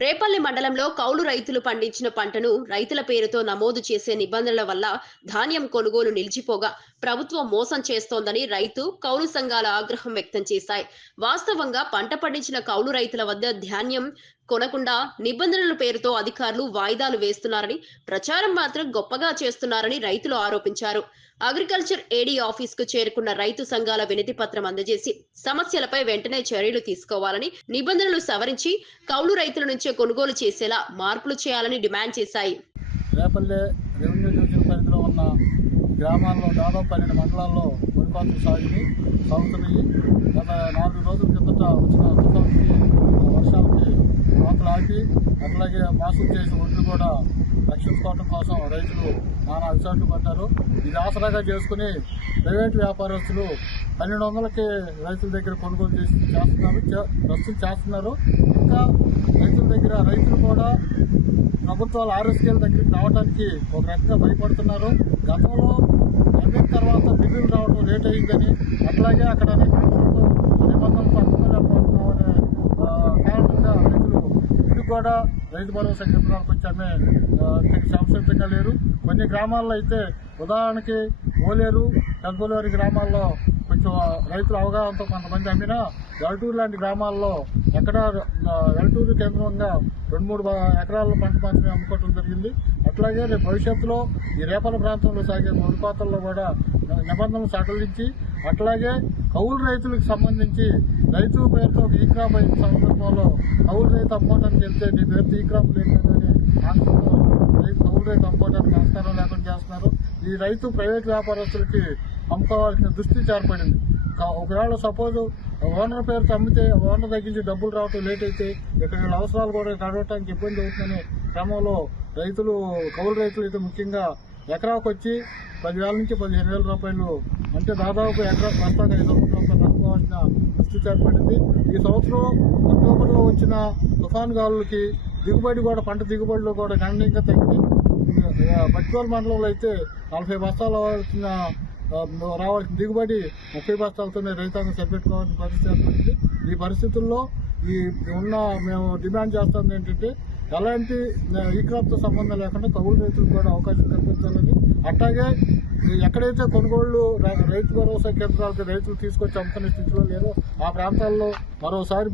రేపల్లి మండలంలో కౌలు రైతులు పండించిన పంటను రైతుల పేరుతో నమోదు చేసే నిబంధనల వల్ల ధాన్యం కొనుగోలు నిలిచిపోగా ప్రభుత్వం మోసం చేస్తోందని రైతు కౌలు సంఘాల ఆగ్రహం వ్యక్తం చేశాయి. వాస్తవంగా పంట పండించిన కౌలు రైతుల వద్ద ధాన్యం కొనకుండా నిబంధనల పేరుతో అధికారులు వాయిదాలు వేస్తున్నారని ప్రచారం మాత్రం గొప్పగా చేస్తున్నారని రైతులు ఆరోపించారు. అగ్రికల్చర్ ఏడీ ఆఫీస్కు చేరుకున్న రైతు సంఘాల వినతి పత్రం అందజేసి సమస్యలపై వెంటనే చర్యలు తీసుకోవాలని నిబంధనలు సవరించి కౌలు రైతుల నుంచే కొనుగోలు చేసేలా మార్పులు చేయాలని డిమాండ్ చేశాయి. రేపల్లె రెవెన్యూ డివిజన్ పరిధిలో ఉన్న గ్రామాల్లో దాదాపు పన్నెండు మండలాల్లో వరిపాతులు సాగుని సాగుతున్నాయి. గత నాలుగు రోజుల కిందట వచ్చిన కోతలు అట్లాగే మాసం చేసిన ఒడ్లు కూడా రక్షించుకోవడం కోసం రైతులు నానా అలసాట్లు పడ్డారు. ఇది ఆసరాగా చేసుకుని ప్రైవేట్ వ్యాపారస్తులు పన్నెండు వందలకి రైతుల దగ్గర కొనుగోలు చేసి చేస్తున్నారు. చే- ప్రస్తుతం చేస్తున్నారు. ఇంకా రైతుల దగ్గర రైతులు కూడా ప్రభుత్వాలు ఆర్ఎస్కేల దగ్గరికి రావడానికి ఒక రకంగా భయపడుతున్నారు. గతంలో అమ్మిన తర్వాత బిల్లులు రావడం లేట్ అయిందని అట్లాగే అక్కడ నిబంధనలతో నిబంధనలు తప్పలేకపోతున్నామనే ఆ, కారణంగా రైతులు ఇప్పుడు కూడా రైతు భరోసా కేంద్రానికి వచ్చి అమ్మే సంసిద్ధంగా లేరు. కొన్ని గ్రామాల్లో అయితే ఉదాహరణకి ఓలేరు పెద్దోలేరు గ్రామాల్లో కొంచెం రైతుల అవగాహనతో కొంతమంది అమ్మినా వెలటూరు లాంటి గ్రామాల్లో ఎక్కడ వెలటూరు కేంద్రంగా రెండు మూడు ఎకరాల పంట మాత్రమే అమ్ముకోవడం జరిగింది. అట్లాగే రేపు భవిష్యత్తులో ఈ రేపల ప్రాంతంలో సాగే ముడిపాతల్లో కూడా నిబంధనలు సడలించి అట్లాగే కౌలు రైతులకు సంబంధించి రైతు పేరుతో ఈ క్రాప్ అయిన సందర్భంలో కౌలు రైతు అమ్మటానికి వెళ్తే నీ పేరుతో ఈ క్రాప్ లేదు అని రైతు కౌలు రైతు అమ్మటానికి ఆస్కారం లేకుండా చేస్తున్నారు. ఈ రైతు ప్రైవేట్ వ్యాపారస్తులకి అమ్ముకోవాల్సిన దృష్టి చేర్పడింది ఒకవేళ సపోజ్ ఓనర్ పేరుతో అమ్మితే ఓనర్ తగ్గించి డబ్బులు రావటం లేట్ అయితే ఇక్కడ వీళ్ళ అవసరాలు కూడా నడవటానికి ఇబ్బంది అవుతుందనే క్రమంలో రైతులు కౌలు రైతులు అయితే ముఖ్యంగా ఎకరాకు వచ్చి పదివేల నుంచి పదిహేను వేల రూపాయలు. అంటే దాదాపు ఎకరా బస్తాకు ఐదు వందల రూపాయలు నష్టపోవాల్సిన స్థితి ఏర్పడింది ఈ సంవత్సరం అక్టోబర్లో వచ్చిన తుఫాన్ గాలులకి దిగుబడి కూడా పంట దిగుబడిలో కూడా గణనీయంగా తగ్గింది. బట్కోల్ మండలంలో అయితే నలభై బస్తాలు అవ్వాల్సిన రావాల్సిన దిగుబడి ముప్పై బస్తాలతోనే రైతాంగం సరిపెట్టుకోవాల్సిన పరిస్థితి ఏర్పడింది. ఈ పరిస్థితుల్లో ఈ ఉన్న మేము డిమాండ్ చేస్తుంది ఏంటంటే ఎలాంటి ఈ క్రాప్తో సంబంధం లేకుండా కౌలు రైతులకు కూడా అవకాశం కల్పించాలని. అట్లాగే ఎక్కడైతే కొనుగోళ్ళు రైతు భరోసా కేంద్రాలకు రైతులు తీసుకొచ్చి అమ్ముకునే స్థితిలో లేదో ఆ ప్రాంతాల్లో మరోసారి